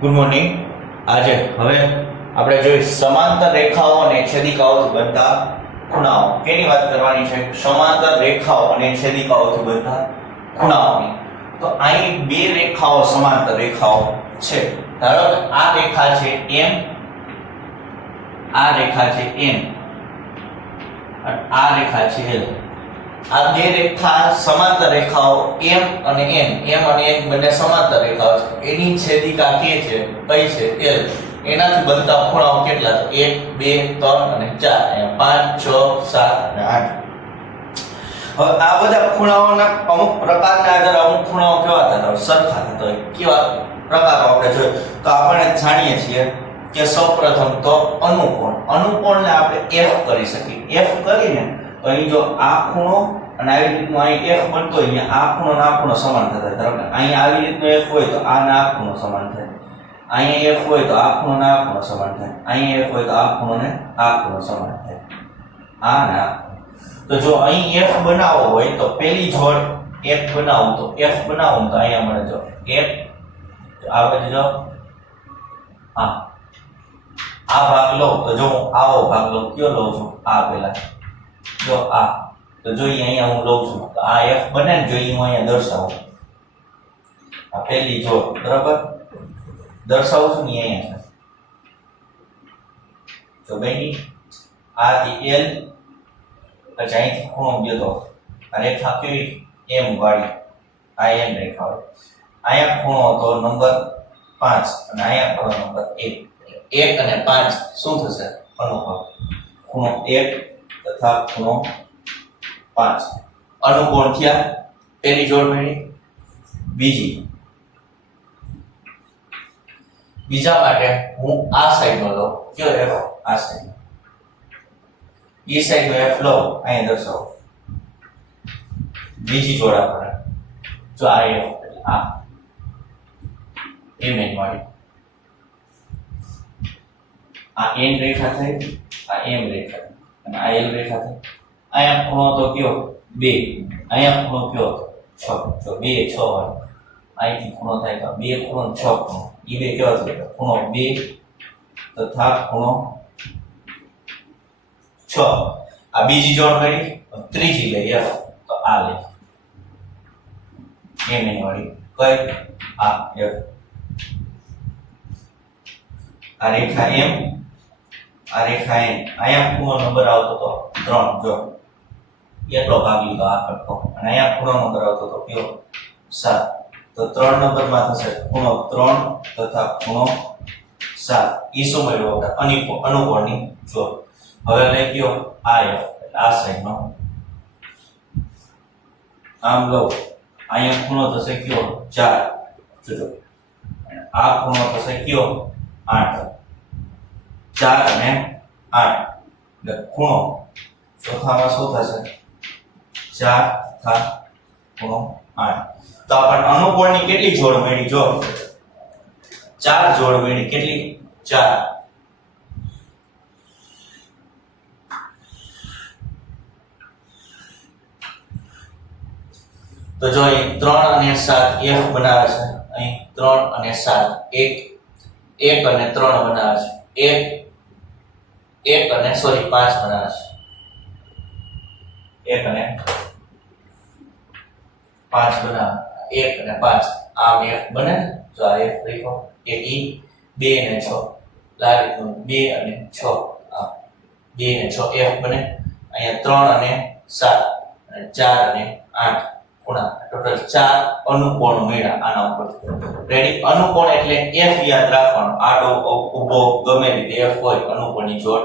Good morning. આજે હવે આપણે જોઈએ સમાંતર રેખાઓ અને છેદિકાઓથી બનતા ખૂણાઓ. કેની વાત કરવાની છે? સમાંતર રેખાઓ અને છેદિકાઓથી બનતા ખૂણાઓની. તો અહીં બે રેખાઓ સમાંતર રેખાઓ છે. ધારો કે આ રેખા છે m, આ રેખા છે n અને આ રેખા છે l. આ બે રેખા સમાંતર રેખાઓ m અને n બંને સમાંતર રેખાઓ છે. એની છેદિકા કે છે કઈ છે? l. એનાથી બનતા ખૂણાઓ કેટલા? તો 1 2 3 અને 4. અહીંયા 5 6 7 અને 8. હવે આ બધા ખૂણાઓના અમુક પ્રકારના આધારે અમુક ખૂણાઓ કેવા થતા સરખા થતા હોય. કેવા પ્રકારો આપણે જોઈએ તો આપણે જાણીએ છીએ કે સૌપ્રથમ તો અનુકોણને આપણે f કરી શકીએ. f કરીને તો અહીં જો આ ખૂણો અને આવી રીતનો અહીં f બનતો હોય, આ ખૂણો અને આ ખૂણો સમાન થતા હોય. ધારો કે અહીં આવી રીતનો f હોય તો આ ને આ ખૂણો સમાન થાય. અહીંયા f હોય તો આ ખૂણો ને આ ખૂણો સમાન થાય. અહીંયા f હોય તો આ ખૂણો ને આ ખૂણો સમાન થાય. આ ને આ. તો જો અહીં f બનાવવો હોય તો પહેલી જોડ f બનાવું તો અહીંયા મળે જો f આવે જો આ ભાગ લો તો જો હું આવો ભાગ લઉં. કયો લઉં છું? આ પેલા જો આ. તો જોઈએ અહીંયા હું લઉં છું તો આ f બને ને જોઈએ હું અહીંયા દર્શાવું. આ પહેલી જોડ બરાબર દર્શાવું છું ને અહીંયા છે જો બેની આ થી l પછી અહીંથી ખૂણો ગયો. આ રેખા કેવી? m વાળી. આ m રેખા હોય. અહીંયા ખૂણો હતો નંબર 5 અને અહીંયા ખૂણો નંબર 1. 1 અને 5 શું થશે? અનુકોણ. ખૂણો 1 તથા ખૂણો 5 અનુકોણ થયા. પહેલી જોડ મળી. બીજા માટે હું આ સાઈડનો લઉં. કયો f? આ સાઈડ. એ સાઈડનો f લઉં. અહીંયા દર્શાવો. બીજી જોડ આપણે જો આ f આ m n વાળી. આ n રેખા થઈ, આ m રેખા થઈ અને આ l રેખા થઈ. અહીંયા ખૂણો તો કયો? 2. અહીંયા ખૂણો કયો? 6. જો 2 6 હોય અહીંથી ખૂણો થાય તો 2 ખૂણો 6 ખૂણો. એ બે કેવા થાય? ખૂણો 2 તથા ખૂણો 6. આ બીજી જોડ કરી. ત્રીજી લઈ f તો આ લઈ m n વાળી. કઈ? આ f. આ રેખા m, આ રેખા n. અહીંયા ખૂણો નંબર આવતો તો 3. જો એટલો ભાગ લીધો આ કટકો. અને અહીંયા ખૂણો નંબર આવતો તો કયો? 7. તો 3 નંબરમાં થશે ખૂણો 3 તથા ખૂણો 7. ઈ શું મળ્યો? અનુકોણની જોડ. હવે લઈ ગયો આ f આ સાઈડનો. આમ લો અહીંયા ખૂણો થશે કયો? 4. જોજો આ ખૂણો થશે કયો? 8. 4 અને 8 એટલે ખૂણો ચોથામાં શું થશે? 4 તથા ખૂણો 8. તો આપણને અનુકોણની કેટલી જોડ મળી? જો 4 જોડ મળી. કેટલી? 4. તો જો અહીં 3 અને 7 f બનાવે છે. અહીં 3 અને 7 1 અને 3 બનાવે છે. 1 અને 5 બનાવે છે. 1 અને 5 બનાવે. 1 અને 5 આમ f બને. જો આ f લખો. 1 e 2 અને 6 આ રીતનું 2 અને 6 આ 2 અને 6 f બને. અહીંયા 3 અને 7 અને 4 અને 8 ખૂણા. ટોટલ 4 અનુકોણ મળ્યા આના ઉપર. રેડી? અનુકોણ એટલે f યાદ રાખવાનો. આડો ઊભો ગમે રીતે f હોય અનુકોણની જોડ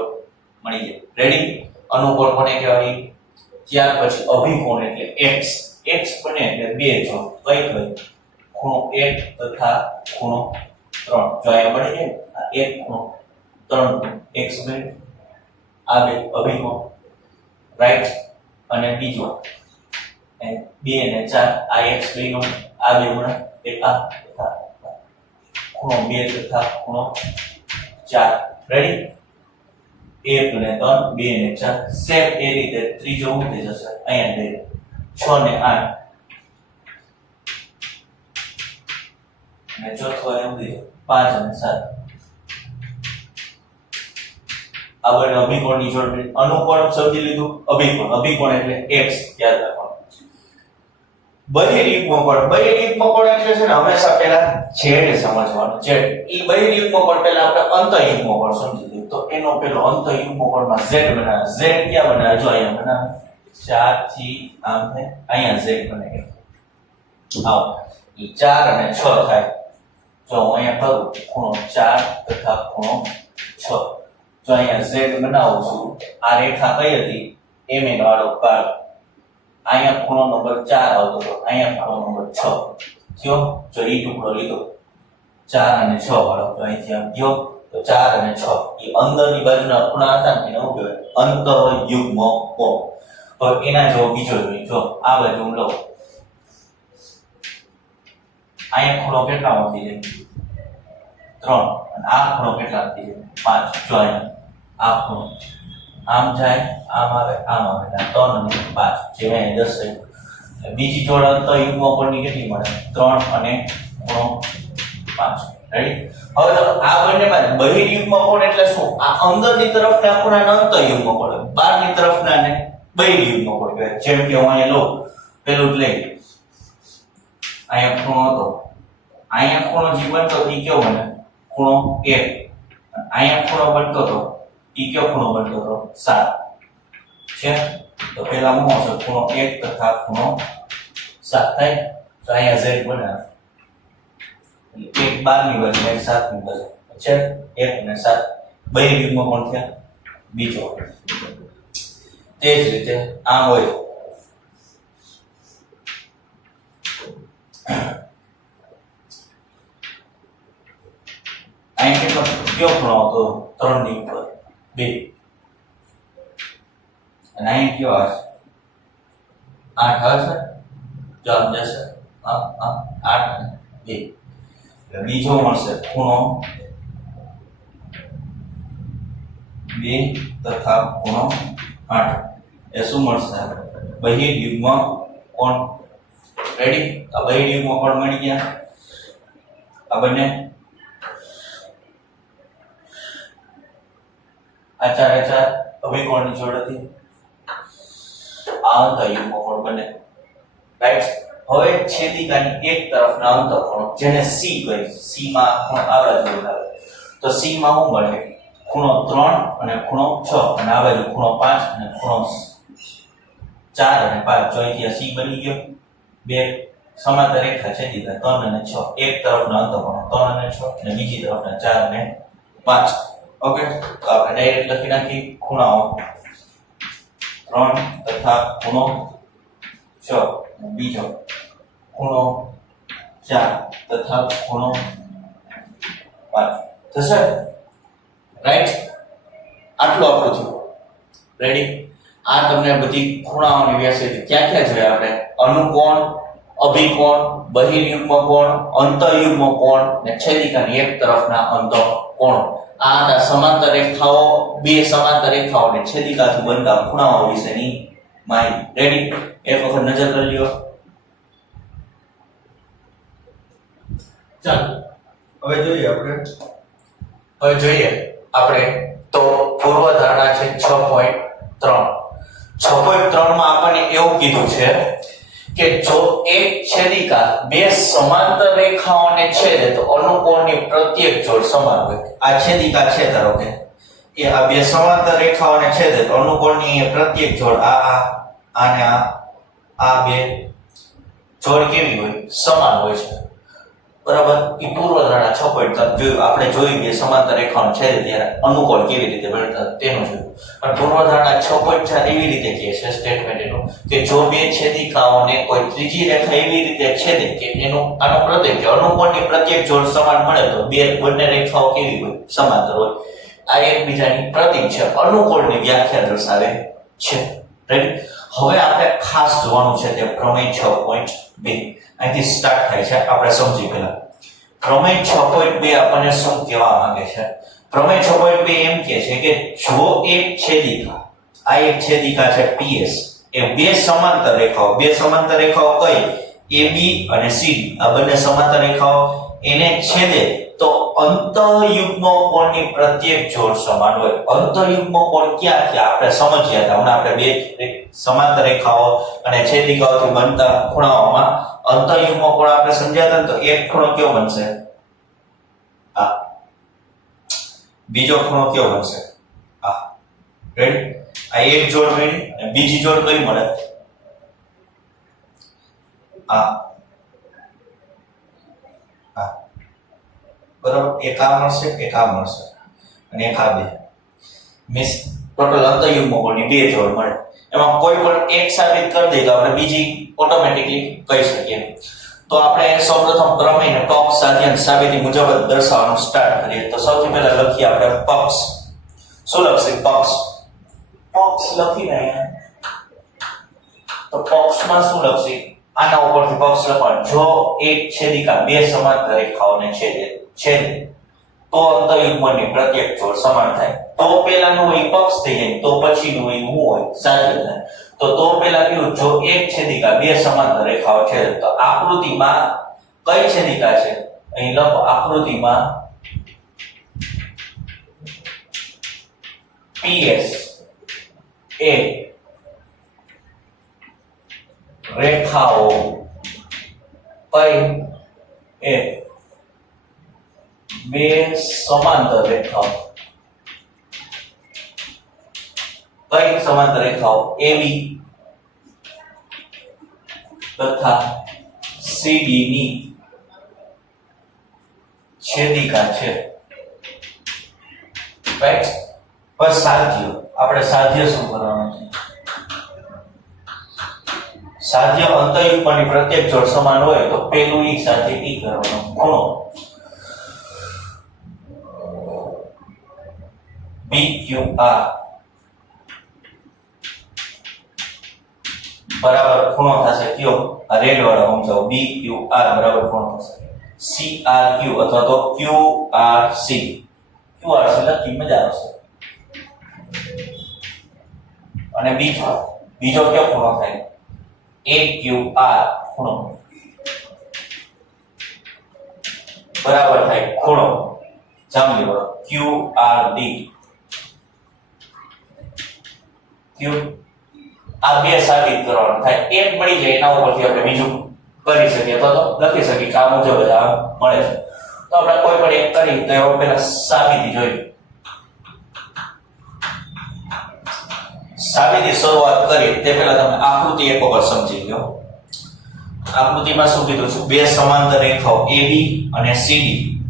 મળી જાય. રેડી? અનુકોણ કોને કહેવાય? ત્યાર પછી અભિકોણ એટલે x. x બને એટલે બે જોડ. કઈ કઈ? ખૂણો 1 તથા ખૂણો 3. જો અહીંયા બની જાય આ 1 ખૂણો 3 x બને. આ બે અભિકોણ. રાઈટ? અને બીજો 2 અને 4 આ x બન્યો. આ બે મળે એક આ તથા ખૂણો 2 તથા ખૂણો 4. રેડી? 1 અને 3 2 અને 4 સેમ એ રીતે ત્રીજો શું થઈ જશે? અહીંયા દે 6 ને 8 અને ચોથો એમ દીધો 5 અને 7. આ બંને અભિકોણની જોડ. અનુકોણ સમજી લીધું, અભિકોણ એટલે x યાદ રાખવાનું. બહિર્યુગ્મ કોણ એટલે છે ને હંમેશા પહેલા z સમજવાનું. z ઈ બહિર્યુગ્મ કોણ પહેલા આપણે અંતઃયુગ્મ કોણ સમજી લીધું. તો એનો પેલો અંતઃયુગ્મ કોણમાં z બનાવે. z ક્યાં બનાવે? જો અહીંયા બનાવે 4 થી આમ થાય, અહીંયા z બને. આવો ઈ 4 અને 6 થાય. જો હું અહીંયા કરું ખૂણો 4 તથા ખૂણો 6. જો અહીંયા z બનાવું છું, આ રેખા કઈ હતી? mn વાળો ભાગ. અહીંયા ખૂણો નંબર 4 આવતો હતો, અહીંયા ખૂણો નંબર 6 થયો. જો ઈ ટુકડો લીધો 4 અને 6 વાળો, તો અહીંથી આમ ગયો તો 4 અને 6 એ અંદરની બાજુના ખૂણા હતા ને એને શું કહેવાય? અંતઃયુગ્મ કોણ. હવે એના જેવો બીજો જોઈએ. જો આ બાજુ હું લઉં, અહીંયા ખૂણો કેટલા થઈ જાય? 3. અને આ ખૂણો કેટલા થઈ જાય? 5. જો અહીંયા આ ખૂણો આમ જાય, આમ આવે, આમ આવે. 3 અને 5 જે મેં દર્શાવ્યું. બીજી જોડ અંતઃયુગ્મ કોણની કેટલી મળે? 3 અને ખૂણો 5. રાઈટ. હવે તો આ બંનેમાં બહિર્યુગ્મ કોણ એટલે શું? આ અંદરની તરફના ખૂણાને અંતઃયુગ્મ કોણ, બહારની તરફનાને બહિર્યુગ્મ કોણ કહેવાય. જેમ કે હું અહીંયા લઉં, પેલું જ લઈ, અહીંયા ખૂણો હતો, અહીંયા ખૂણો જે બનતો એ કયો બને? ખૂણો 1. અહીંયા ખૂણો બનતો હતો ઈ કયો ખૂણો બનતો હતો? 7 છે. તો પહેલા હું હશે ખૂણો 1 તથા ખૂણો 7 થાય. તો અહીંયા z બનાવે 1 12ની બાજુ, 1 7ની બાજુ છે. 1 અને 7 બહિર્યુગ્મ કોણ થયા? બીજો. તે જ રીતે આમ હોય. અહીં કેટલો કયો ખૂણો હતો? 3 ની ઉપર 2. અને અહીં કયો આવશે? 8 આવશે. જો આમ જશે આમ 8 અને 2. એટલે બીજો મળશે ખૂણો 2 તથા ખૂણો 8. એ શું મળશે? બહિર્યુગ્મ કોણ. રેડી. આ બહિર્યુગ્મ કોણ મળી ગયા. આ બંને આ 4 અભિકોણની જોડ હતી. આ અંતઃયુગ્મ કોણ બને. રાઈટ. હવે છેદિકાની એક તરફના અંતઃકોણ જેને c કહે, c માં ખૂણો આ બાજુ આવે તો c માં શું મળે? ખૂણો 3 અને ખૂણો 6. અને આ બાજુ ખૂણો 5 અને ખૂણો 4 અને 5. જો અહીંયા c બની ગયો. બે સમાંતર રેખા છેદિકા 3 અને 6. એક તરફના અંતઃકોણ 3 અને 6 અને બીજી તરફના 4 અને 5. ઓકે. તો આપણે ડાયરેક્ટ લખી નાખી ખૂણાઓ 3 તથા ખૂણો 6, બીજો ખૂણો 4 તથા ખૂણો 5 થશે. રાઈટ. આટલું આપણું થયું. રેડી. આ તમને બધી ખૂણાઓની વ્યાખ્યા ક્યાં ક્યાં જોયા આપણે? અનુકોણ, અભિકોણ, બહિર્યુગ્મ કોણ, અંતઃયુગ્મ કોણ ને છેદિકાની એક તરફના અંતઃકોણ. આ હતા સમાંતર રેખાઓ, બે સમાંતર રેખાઓ ને છેદિકાથી બનતા ખૂણાઓ વિશેની માહિતી. રેડી. એક વખત નજર કરી લ્યો. ચાલો હવે જોઈએ આપણે તો પૂર્વધારણા છે 6.3. 6.3 માં આપણને એવું કીધું છે કે જો એક છેદિકા બે સમાંતર રેખાઓને છેદે તો અનુકોણની પ્રત્યેક જોડ સમાન હોય. આ છેદિકા છે ધારો કે એ આ બે સમાંતર રેખાઓને છેદે તો અનુકોણની પ્રત્યેક જોડ આને આ બે જોડ કેવી હોય? સમાન હોય છે. બરાબર. એ પૂર્વધારણા 6.3 જોયું. આપણે જોયું બે સમાંતર રેખાઓને છેદે ત્યારે અનુકોણ કેવી રીતે બનતા તેનું જોયું. પણ પૂર્વધારણા 6.4 એવી રીતે કહે છે સ્ટેટમેન્ટ એનું કે જો બે છેદિકાઓને કોઈ ત્રીજી રેખા એવી રીતે છેદે કે એનું આનો પ્રત્યેક કે અનુકોણની પ્રત્યેક જોડ સમાન મળે તો બંને રેખાઓ કેવી હોય? સમાંતર હોય. આ એકબીજાની પ્રતીક છે, અનુકોણની વ્યાખ્યા દર્શાવે છે. રાઈટ. હવે આપણે ખાસ જોવાનું છે તે પ્રમેય 6.2. અહીંથી સ્ટાર્ટ થાય છે. આપણે સમજી પહેલા પ્રમેય 6.2 આપણને શું કહેવા માંગે છે? પ્રમેય 6.2 એમ કહે છે કે જો એક છેદિકા, આ એક છેદિકા છે PS, એ બે સમાંતર રેખાઓ કઈ? AB અને CD. આ બંને સમાંતર રેખાઓ એને છેદે તો અંતઃયુગ્મ કોણની પ્રત્યેક જોડ સમાન હોય. અંતઃયુગ્મ કોણ ક્યાંથી આપણે સમજ્યા હતા હમણાં આપણે બે સમાંતર રેખાઓ અને છેદિકાઓથી બનતા ખૂણાઓમાં અંતઃયુગ્મ કોણ આપણે સમજ્યા હતા. તો એક ખૂણો કયો બનશે? આ. બીજો ખૂણો કયો બનશે? આ. રેડી? આ એક જોડ મળી અને બીજી જોડ કઈ મળે? આ. બરાબર, એક આ મળશે, એક આ મળશે અને એક આ બે. મીન્સ ટોટલ અંતઃયુગ્મ કોણની બે જોડ મળે. એમાં કોઈ પણ એક સાબિત કરી દે તો આપણે બીજી ઓટોમેટિકલી કહી શકીએ. તો આપણે સૌપ્રથમ પ્રમેયને પક્ષ સાધ્ય સાબિતી મુજબ જ દર્શાવવાનું સ્ટાર્ટ કરીએ. તો સૌથી પહેલા લખીએ આપણે પક્ષ. શું લખશે? પક્ષ. પક્ષ લખીને તો પક્ષમાં શું લખશે? આના ઉપરથી પક્ષ લખવાનું. જો એક છેદિકા બે સમાંતર રેખાઓને છેદે તો અંતઃયુગ્મની પ્રત્યેક જોડ સમાન થાય. તો પહેલાનું હોય પક્ષ થઈ જાય, તો પછીનું હોય શું હોય? સાધ્ય થાય. તો પહેલા કયું? જો એક છેદિકા બે સમાંતર રેખાઓ છેદે. તો આકૃતિમાં કઈ છેદિકા છે? અહીં લખો આકૃતિમાં PS એ રેખાઓ કઈ એ બે સમાંતર રેખાઓ. કઈ સમાંતર રેખાઓ? AB તથા CD ની છેદિકા છે. રાઈટ? બસ સાધ્ય. આપણે સાધ્ય શું કરવાનું છે? સાધ્ય અંતઃયુગ્મની પ્રત્યેક જોડ સમાન હોય તો પેલું ઈ સાથે ઈ કરવાનો. ખૂણો BQR બરાબર ખૂણો થશે કયો? આ રેડ વાળો સમજાવો. BQR બરાબર ખૂણો થશે CRQ અથવા તો QRC. QRC લખી મજા આવશે. અને બીજો કયો ખૂણો થાય? AQR ખૂણો બરાબર થાય ખૂણો જામી લો QRD. આ બે સાબિત કરવાનું થાય. એક મળી જાય એના ઉપરથી આપણે બીજું કરી શકીએ. તો લખી શકીએ કે આ મુજબ જ આ મળે છે. તો આપણે કોઈ પણ એક કરી તો એવો પહેલા સાબિતી જોઈએ. સાબિતી શરૂઆત કરી તે પહેલા તમે આકૃતિ એક વખત સમજી લો. આકૃતિમાં શું કીધું છે? બે સમાંતર રેખાઓ AB અને CD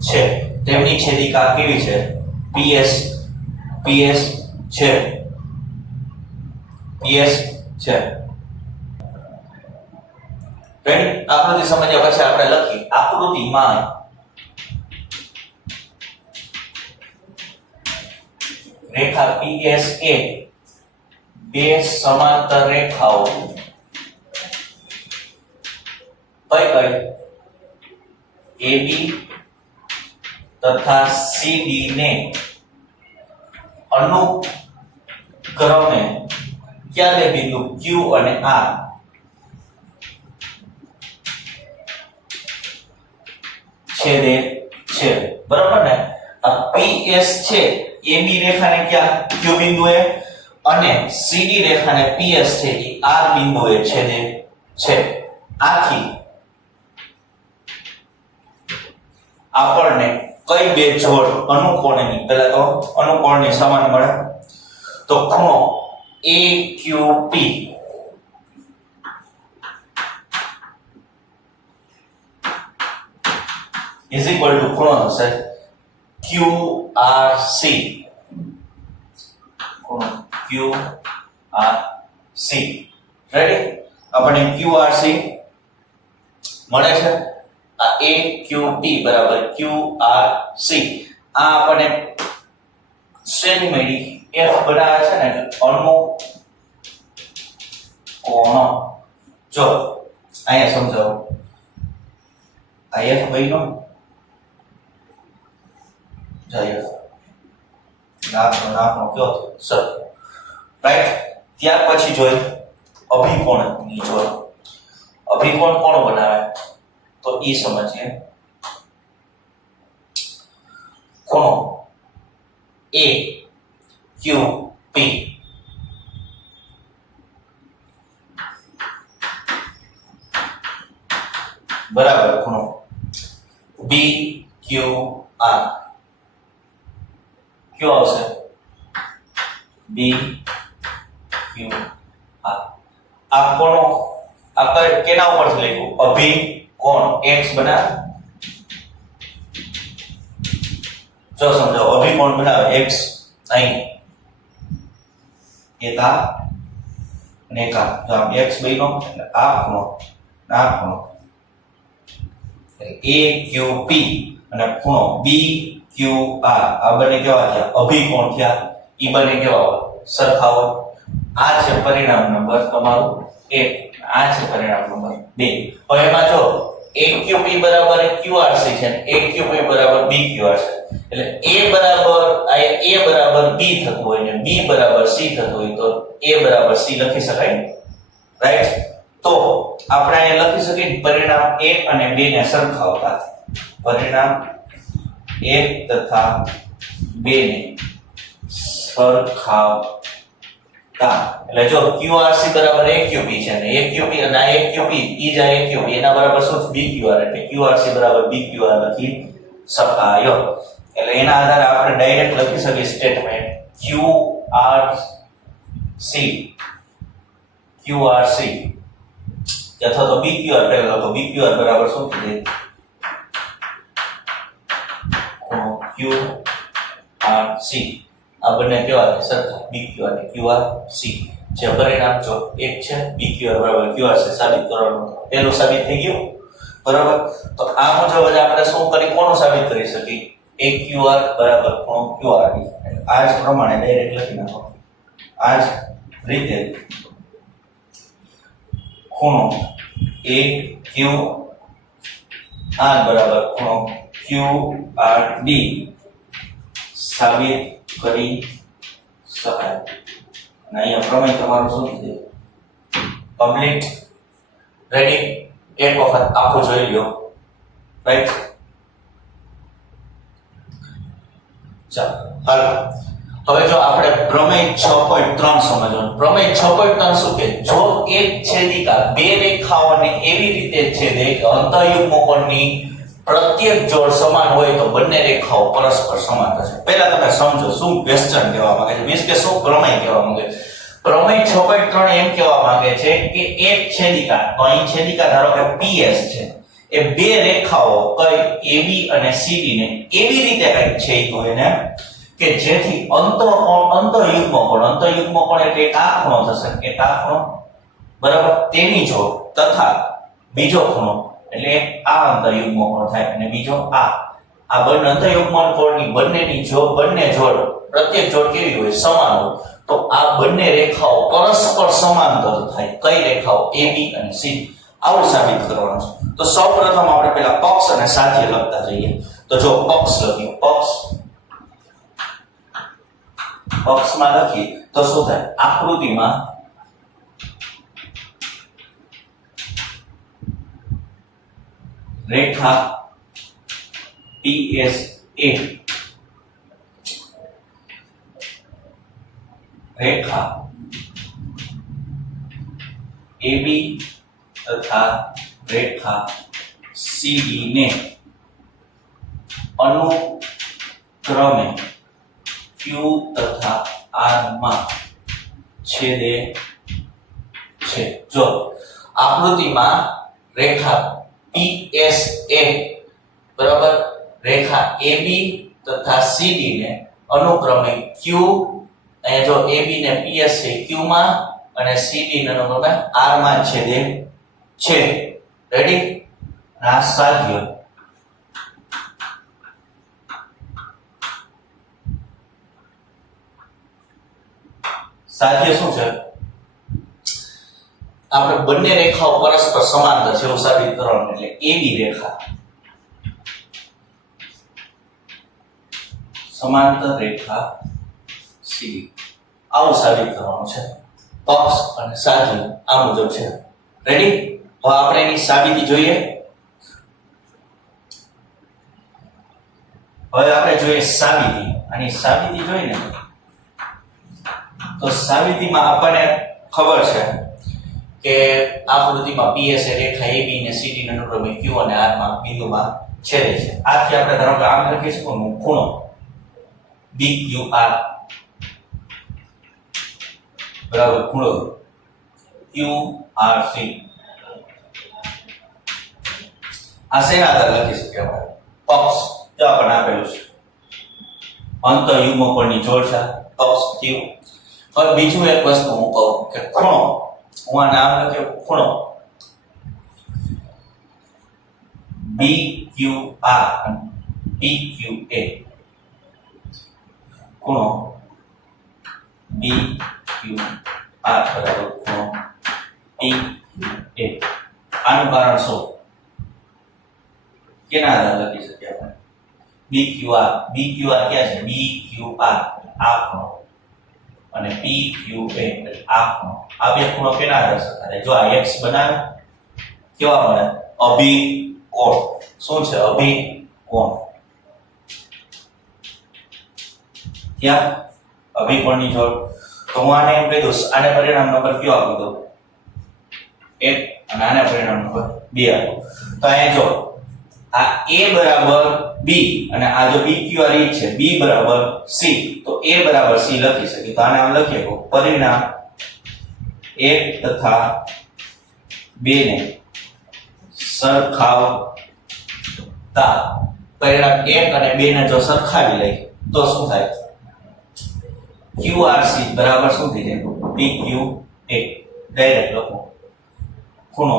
છે. તેમની છેદિકા કેવી છે? PS છે. PS છે. રેડી? આકૃતિ સમજ્યા પછી આપણે લખી આકૃતિમાં રેખા PS એ બે સમાંતર રેખાઓ કઈ AB તથા CD ને અનુક્રમે ક્યાં બે બિંદુ Q અને R છેદે છે. બરાબર ને? આ PS છે AB રેખાને ક્યાં Q બિંદુએ અને CD રેખાને PS છે એ R બિંદુએ છેદે છે. આથી આપણને કઈ બે જોડ અનુકોણની પહેલા તો અનુકોણની સમાન મળે. તો ખૂણો AQP is equal to ખૂણો થશે QRC. ખૂણો QRC. રેડી? આપણે QRC મળે છે. આ AQP બરાબર QRC. આ આપણે શ્રેણી મળી F બનાવે છે ને અનુકોણ. જો અહીંયા સમજાવો. આ F બન્યો જાય નાખનો કયો સર. રાઈટ? ત્યાર પછી જોઈ અભિકોણની જોડ. અભિકોણ કોણ બનાવે? તો ઈ સમજીએ. ખૂણો એ ક્યુ પી બરાબર ખૂણો બી ક્યુ આર ક્યુ આવશે બી ક્યુ આર આ કોણો આ કેના ઉપરથી લખ્યું અભિકોણ x બનાવે જો સમજાવો અભિકોણ બનાવે x અહીં એકા અને એકા જો આમ x બન્યો એટલે આ ખૂણો એ ક્યુ પી અને ખૂણો બી ક્યુ આર આ બંને કેવા થયા અભિકોણ થયા ઈ બંને કેવા હોય સરખા હોય આ છે પરિણામ નંબર તમારું 1 આ છે પરિણામ નંબર 2 હવે એમાં જો AQP બરાબર QRC છે અને AQP બરાબર BQR છે એટલે A બરાબર B થતું હોય ને B બરાબર C થતું હોય તો A બરાબર C લખી શકાય રાઈટ તો આપણે અહીંયા લખી શકીએ પરિણામ 1 અને 2 ને સરખાવતા પરિણામ 1 તથા 2 ને સરખાવતા એટલે જો QRC બરાબર AQP છે અને AQP અને આ AQP ઈ જ AQP એના બરાબર શું BQR એટલે QRC બરાબર BQR લખી શકાય એટલે એના આધારે આપણે ડાયરેક્ટ લખી શકીએ સ્ટેટમેન્ટ QRC અથવા તો BQR પહેલા તો BQR બરાબર શું થશે QRC આ બંને કેવા છે સરખા BQR અને QRC જે પરિણામ જો એક છે BQR બરાબર QRC સાબિત કરવાનું પહેલું સાબિત થઈ ગયું બરાબર તો આ મુજબ જ આપણે શું કરી કોનું સાબિત કરી શકીએ AQR બરાબર ખૂણો QRD આ જ પ્રમાણે ડાયરેક્ટ લખી નાખો આ જ રીતે ખૂણો AQR બરાબર ખૂણો QRD સાબિત કરી શકાય અને અહીંયા પ્રમેય તમારું શું છે કમ્પ્લીટ રેડી એક વખત આખું જોઈ લ્યો રાઈટ ચાલો હાલો હવે જો આપણે પ્રમેય 6.3 સમજવાનું પ્રમેય 6.3 શું કે જો એક છેદિકા બે રેખાઓને એવી રીતે છેદે કે અંતઃયુગ્મ કોણની પ્રત્યેક જોડ સમાન હોય તો બંને રેખાઓ પરસ્પર સમાન થશે પહેલા તમે સમજો શું ક્વેશ્ચન કહેવા માંગે છે મીન્સ કે શું પ્રમેય કહેવા માંગે છે પ્રમેય 6.3 એમ કહેવા માંગે છે કે એક છેદિકા તો અહીં છેદિકા ધારો કે PS છે એ બે રેખાઓ કઈ AB અને CD ને એવી રીતે કઈક છેદ હોય ને કે જેથી અંતઃયુગ્મ કોણ એટલે એક આ ખૂણો થશે એક આ ખૂણો બરાબર તેની જોડ તથા બીજો ખૂણો એટલે આ અંતઃયુગ્મ કોણ થાય અને બીજો આ બંને અંતઃયુગ્મ કોણની બંને જોડ પ્રત્યેક જોડ કેવી હોય સમાન હોય તો આ બંને રેખાઓ પરસ્પર સમાંતર થાય કઈ રેખાઓ AB અને CD આવું સાબિત કરવાનું છે તો સૌપ્રથમ આપણે પહેલા પક્ષ અને સાધ્ય લખતા જઈએ તો જો પક્ષ લખ્યું પક્ષમાં લખી તો શું થાય આકૃતિમાં રેખા PSA રેખા AB તથા રેખા CD ને અનુક્રમે Q તથા R માં છેદે છે જો આકૃતિમાં રેખા PSA બરાબર રેખા AB તથા CD ને અનુક્રમે Q અહીંયા જો AB ને PS છે Q માં અને CD ને અનુક્રમે R માં છેદે છે રેડી આ સાધ્ય શું છે આપણે બંને રેખાઓ પરસ્પર સમાંતર છે એવું સાબિત કરવાનું એટલે AB રેખા સમાંતર રેખા CD આવું સાબિત કરવાનું છે પક્ષ અને સાધ્ય આ મુજબ છે રેડી હવે આપણે એની સાબિતી જોઈએ હવે આપણે જોઈએ સાબિતી. આની સાબિતી જોઈએ ને તો સાબિતીમાં આપણને ખબર છે કે આકૃતિમાં PS એ રેખા AB ને CD ને અનુક્રમે Q અને R માં બિંદુમાં છેદે છે. આથી આપણે ધારો કે આમ લખી શકું ખૂણો BQR બરાબર ખૂણો QRC. આ શેના આધારે લખી શકીએ આપણે? પક્ષ જો આપણને આપેલું છે અંતઃયુગ્મ કોણની જોડ છે પક્ષ Q. હવે બીજું એક વસ્તુ હું કહું કે ખૂણો, હું આ નામ લખ્યું ખૂણો BQR અને PQA. ખૂણો BQR બરાબર ખૂણો PQA. આનું કારણ શું? કેના આધારે લખી શકીએ આપણે? BQR ક્યાં છે? BQR આ ખૂણો અને PQA એટલે આ ખૂણો. આ બે ખૂણો કેના આધારે શકાય? જો આ x બનાવે કેવા મળે? અભિકોણ. શું છે? અભિકોણ. ક્યાં? અભિકોણની જોડ. તો હું આને એમ કહી દઉં, આને પરિણામ નંબર કયો આપી દઉં? 1 અને આને પરિણામ નંબર 2 આપો. તો અહીંયા જો આ A બરાબર B અને આ જો BQR છે B બરાબર C, તો A બરાબર C લખી શકીએ. તો આને આમ લખીએ કે પરિણામ 1 તથા 2 ને સરખાવતા પરિણામ 1 અને 2 ને જો સરખાવી લઈએ તો શું થાય? QRC બરાબર શું થઈ જાય? PQA. ડાયરેક્ટ લખો ખૂણો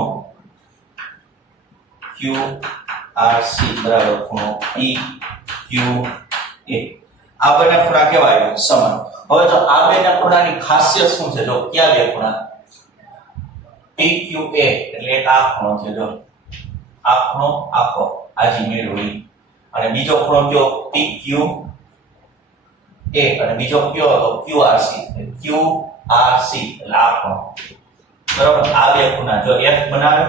QRC બરાબર ખૂણો PQA. આ બંને ખૂણા કેવા આવ્યા? સમાન. હવે જો આ બેના ખૂણાની ખાસિયત શું છે? જો કયા બે ખૂણા? PQA એટલે એક આ ખૂણો છે, જો આ ખૂણો આખો આજી મેળવી, અને બીજો ખૂણો કયો? PQA અને બીજો કયો હતો? QRC. QRC એટલે આ ખૂણો. બરાબર. આ બે ખૂણા જો F બનાવે,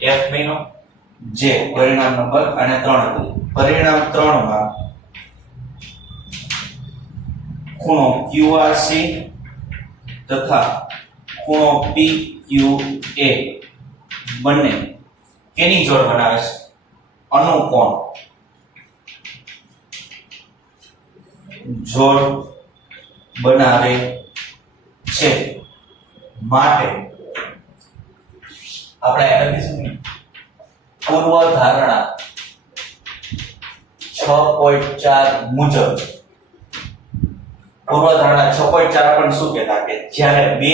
F બન્યો, જે પરિણામ નંબર અને 3 હતું. પરિણામ 3 માં ખૂણો QRC તથા ખૂણો PQA બંને કેની જોડ બનાવે છે? અનુકોણ જોડ બનાવે છે. માટે આપણે એને લખીશું પૂર્વ ધારણા 6.4 મુજબ. પૂર્વ ધારણા 6.4 પણ શું કહેતા કે જ્યારે બે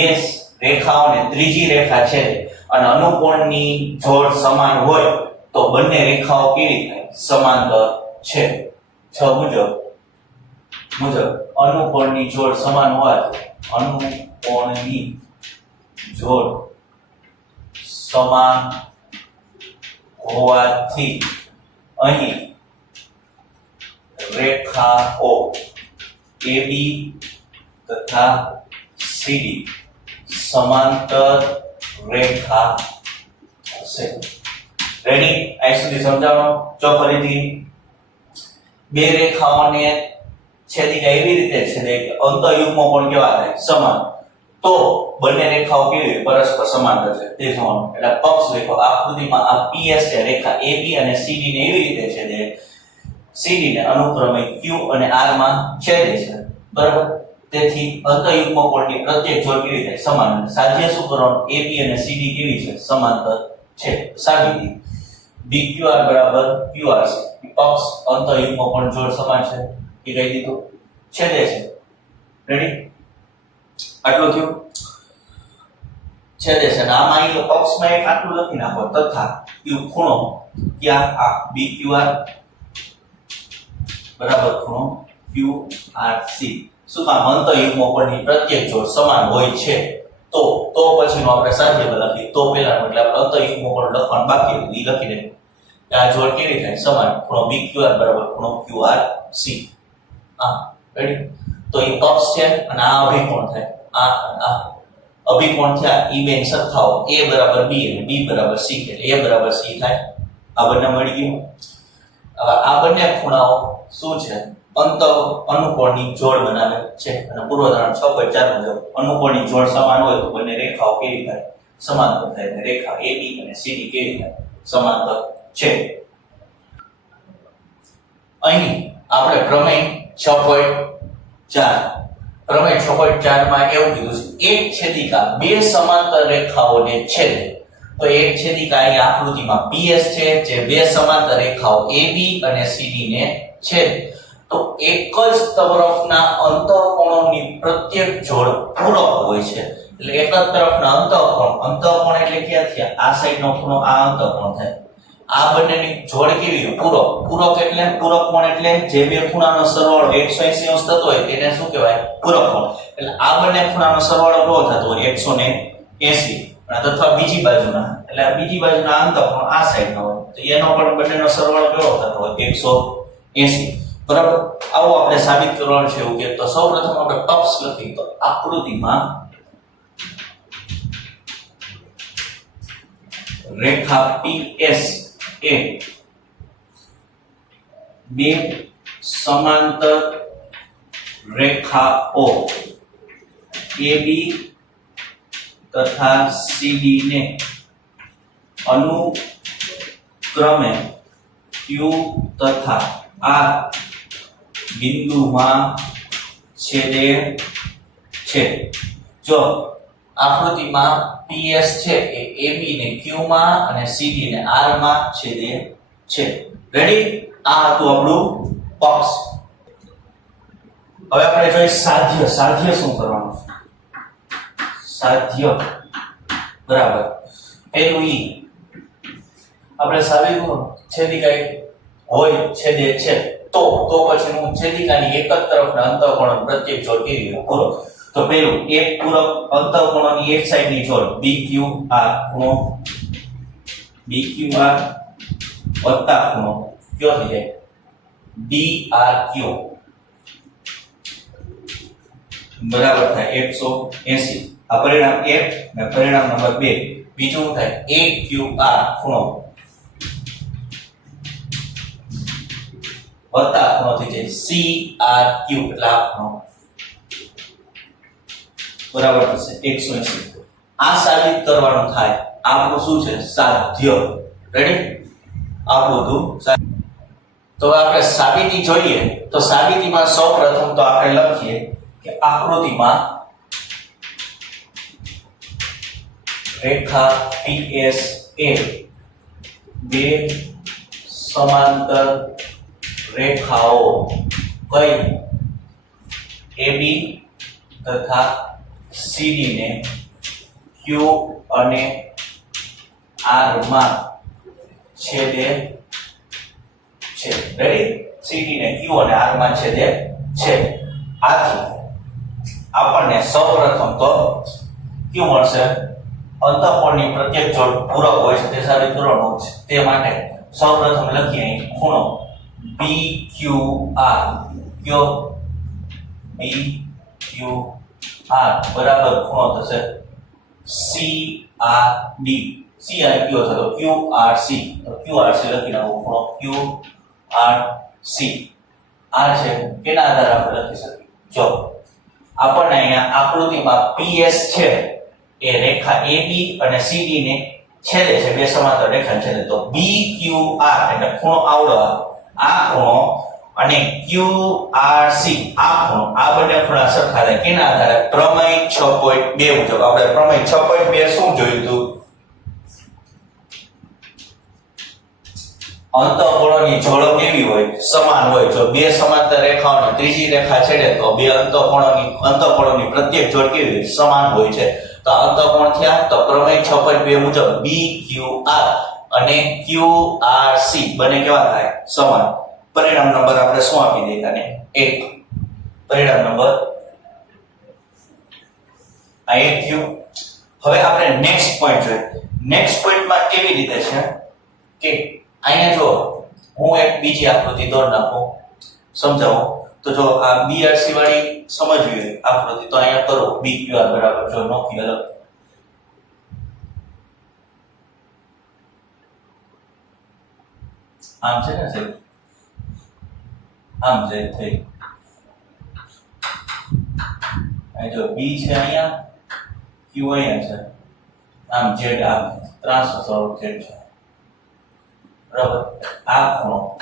રેખાઓને ત્રીજી રેખા છે અને અનુકોણની જોડ સમાન હોય તો બંને રેખાઓ કેવી થાય? સમાંતર છે. 6 મુજબ અનુકોણની જોડ સમાન હોવાથી અનુકોણની જોડ સમાન હોવાથી અહીં રેખાઓ AB તથા CD સમાંતર રેખા હશે. રેડી? અહીં સુધી સમજાવો. જો ફરીથી બે રેખાઓને છેદીને એવી રીતે છેદે કે અંતઃયુગ્મ કોણ કેવા થાય? સમાન. તો બંને રેખાઓ કેવી પરસ્પર સમાંતર છે તે જોવાનું. એટલે પક્ષ રેખો આકૃતિમાં આ PS છે રેખા AB અને CD ને એવી રીતે છેદે, CD ને અનુક્રમે Q અને R માં છેદે છે. બરાબર. તેથી અંતઃયુગ્મ કોણની પ્રત્યેક જોડ કેવી થાય? સમાન. સાધ્ય શું કરવાનું? AB અને CD કેવી છે? સમાંતર છે. સાબિતી BQR બરાબર QRC. પક્ષ અંતઃયુગ્મ કોણ જોડ સમાન છે એ કહી દીધું, છેદે છે. રેડી? આટલું થયું. છેદે છે. આમાં અહીં પક્ષમાં એક આટલું લખી નાખો તથા Q ખૂણો ક્યાં? આ BQR બરાબર ખૂણો QRC. શું કામ? અંતઃયુગ્મ કોણની પ્રત્યેક જોડ સમાન હોય છે. તો પછીનો આપણે સાધ્ય લખીએ. તો પહેલાનો એટલે આપણે અંતઃયુગ્મ કોણ લખવાનું બાકી હતું, એ લખી દે. આ જોડ કેવી થાય? સમાન. ખૂણો BQR બરાબર ખૂણો QRC. હા, રેડી? તો એ પક્ષ છે અને આ અભિકોણ થાય. આ અભિકોણ થયા. ઈ બેન સરખાવો. A બરાબર B અને B બરાબર C એટલે A બરાબર C થાય. આ બંને મળી ગયું. હવે આ બંને ખૂણાઓ શું છે અંત અનુકોણની જોડ બનાવે છે અને પૂર્વધારણા 6.4 મુજબ અનુકોણની જોડ સમાન હોય તો બંને રેખાઓ કેવી થાય સમાંતર થાય એટલે રેખા AB અને CD કેવી થાય સમાંતર છે અહીં આપણે પ્રમેય 6.4 પ્રમેય 6.4 માં એવું કીધું છે એક છેદિકા બે સમાંતર રેખાઓને છેદે તો એક છેદિકા અહીં આકૃતિમાં PS છે જે બે સમાંતર રેખાઓ AB અને CD ને છેદે તો એક જ તરફના અંતઃકોણોની પ્રત્યેક જોડ પૂરક હોય છે એટલે એક જ તરફના અંતઃકોણ એટલે ક્યાં થયા આ સાઈડનો ખૂણો આ અંતઃકોણ થાય આ બંનેની જોડ કેવી પૂરક એટલે પૂરક કોણ એટલે જે બે ખૂણાનો સરવાળો 180 અંશ થતો હોય તેને શું કહેવાય પૂરક કોણ એટલે આ બંને ખૂણાનો સરવાળો કેવો થતો હોય 180 અથવા બીજી બાજુના એટલે બીજી બાજુના અંતઃકોણ આ સાઈડનો હોય તો એનો પણ બંનેનો સરવાળો કેવો થતો હોય 180 બરાબર આવો આપણે સાબિત કરવાનું છે એવું કે તો સૌપ્રથમ આપણે પક્ષ લખી તો આકૃતિમાં રેખા PS એ બે સમાંતર રેખાઓ AB તથા CD ને અનુક્રમે Q તથા R બિંદુમાં છેદે છે જો આકૃતિમાં PS છે એ AB ને Q માં અને CD ને R માં છેદે છે રેડી આ હતું આપણું પક્ષ હવે આપણે જોઈએ સાધ્ય શું કરવાનું સાધ્ય બરાબર પેલું ઈ આપણે સાબિત છેદિકા હોય છેદે છે તો પછીનું છેદિકાની એક જ તરફના અંતઃકોણ પ્રત્યેક જોડ કેવી હોય પૂરક તો પેલું એક પૂરક અંતઃકોણોની એક સાઈડની જોડ BQR ખૂણો BQR વત્તા ખૂણો કયો થઈ જાય DRQ બરાબર થાય 180 આ પરિણામ 1 અને પરિણામ નંબર 2 બીજું થાય AQR ખૂણો વત્તા ખૂણો થઈ જાય CRQ એટલે આ ખૂણો બરાબર થશે 180 આ સાબિત કરવાનું થાય આપણું શું છે સાધ્ય રેડી આપણું હતું તો આપણે સાબિતી જોઈએ તો સાબિતીમાં સૌપ્રથમ તો આપણે લખીએ કે આકૃતિમાં રેખા PS એ બે સમાંતર રેખાઓ કઈ AB તથા CD ને Q અને R માં છેદે છે રેડી CD ને Q અને R માં છેદે છે આથી આપણને સૌપ્રથમ તો શું મળશે અંતઃકોણની પ્રત્યેક જોડ પૂરક હોય છે તે સાબિત કરવાનું છે તે માટે સૌપ્રથમ લખીએ અહીં ખૂણો BQR કયો BQR બરાબર ખૂણો થશે CRD CR કયો થતો QRC તો QRC લખી નાખો ખૂણો QRC આ છે કેના આધારે આપણે લખી શકીએ જો આપણને અહીંયા આકૃતિમાં PS છે એ રેખા AB અને CD ને છેદે છે બે સમાંતર રેખા છેદે તો BQR એટલે ખૂણો આવડો આ ખૂણો અને QRC આ ખૂણો આ બંને ખૂણા સરખા થાય કેના આધારે પ્રમેય 6.2 મુજબ આપણે પ્રમેય 6.2 શું જોયું હતું અંતઃકોણોની જોડો કેવી હોય સમાન હોય જો બે સમાંતર રેખાઓની ત્રીજી રેખા છેડે તો બે અંતઃકોણોની પ્રત્યેક જોડ કેવી હોય સમાન હોય છે તો અંતઃકોણ થયા તો પ્રમેય 6.2 મુજબ BQR અને QRC બંને કેવા થાય સમાન પરિણામ નંબર આપણે શું આપી દઈએ અને 1 પરિણામ નંબર આ 1 થયું હવે આપણે નેક્સ્ટ પોઈન્ટ જોઈએ નેક્સ્ટ પોઈન્ટમાં કેવી રીતે છે કે અહીંયા જો હું એક બીજી આકૃતિ દોર નાખું સમજાવું તો જો આ BRC વાળી સમજવી હોય આકૃતિ તો અહીંયા કરો BQR બરાબર જો નોખી અલગ આમ છે ને સાહેબ આમ z થઈ અહીં જો b છે અહીંયા q અહીંયા છે આમ z આમ ત્રાંસો સ્વરૂપ z છે બરાબર આ ખૂણો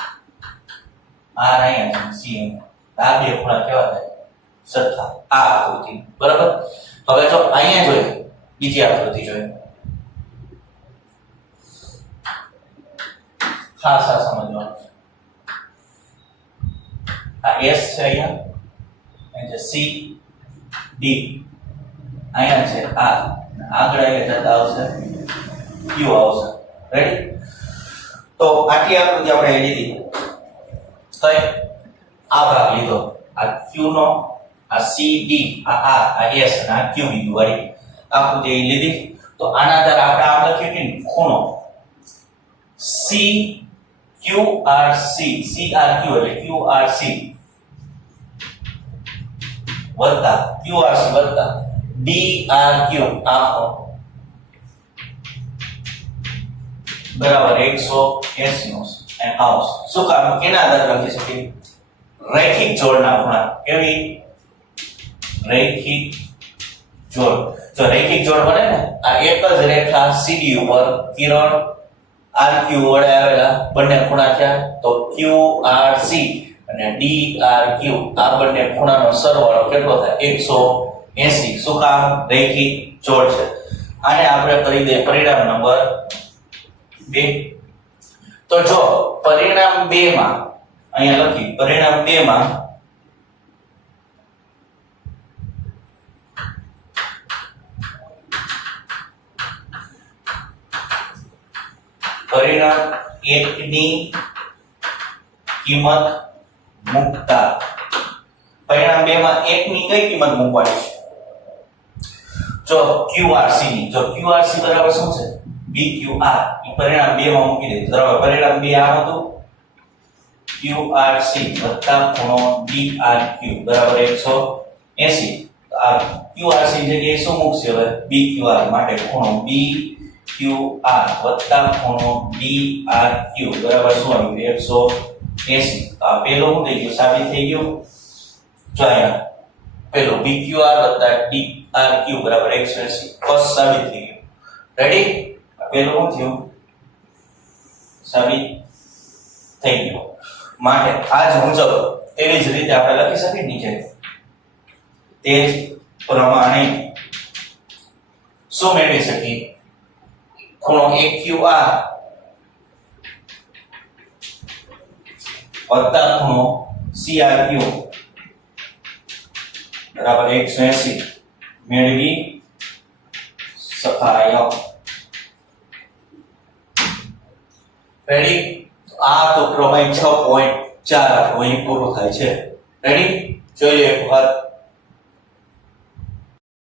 r અહીંયા છે c આ બે ખૂણા કેવા થાય સરખા આ આકૃતિ બરાબર હવે જો અહીંયા જોઈએ બીજી આકૃતિ જોઈએ ખાસ આ સમજવાનું છે આ s છે અહીંયા છે c d અહીંયા છે આ આગળ અહીંયા જતા આવશે q આવશે રેડી તો આટલી આકૃતિ આપણે લીધી કઈ આ ભાગ લીધો આ q નો આ c d આ s અને આ q બિંદુ વાળી આકૃતિ લીધી તો આના આધારે આપણે આમ લખ્યું કે ખૂણો c q r c c r q એટલે q r c વત્તા q r c વત્તા d r q આ ખૂણો બરાબર 180 નો અને આઉસ શું કામ કેના આધારે લખી શકીએ રૈખિક જોડના ખૂણા કેવી રૈખિક જોડ જો રૈખિક જોડ બને ને આ એક જ રેખા CD ઉપર કિરણ RQ વડે આવેલા બંને ખૂણા થયા તો QRC અને DRQ આ બંને ખૂણાનો સરવાળો કેટલો થાય 180 શું કામ રૈખિક જોડ છે આને આપણે કરી દઈએ પરિણામ નંબર 2 તો જો પરિણામ 2 માં અહીંયા લખી પરિણામ 2 માં પરિણામ 1 ની કિંમત મૂકતા પરિણામ 2 માં 1 ની કઈ કિંમત મૂકવાની છે જો QRC ની જો QRC બરાબર શું છે BQR એ પરિણામ 2 માં મૂકી દે બરાબર પરિણામ 2 આ હતું QRC વત્તા ખૂણો DRQ બરાબર 180 તો આ QRC જગ્યાએ શું મૂકશે હવે BQR માટે ખૂણો BQR વત્તા ખૂણો DRQ બરાબર શું આવ્યું 180 તો આ પેલો શું થઈ ગયું સાબિત થઈ ગયું જો અહીંયા પેલો BQR વત્તા DRQ બરાબર 180 ફર્સ્ટ સાબિત થઈ ગયું રેડી પેલો શું થયું સાબિત થઈ ગયું માટે આ જ મુજબ તેવી જ રીતે આપણે લખી શકીએ નીચે તે જ પ્રમાણે શું મેળવી શકીએ ખૂણો AQR વત્તા ખૂણો CRQ બરાબર 180 મેળવી શકાય રેડી આ તો પ્રમેય 6.4 અહીં પૂરો થાય છે રેડી જોઈએ એક વખત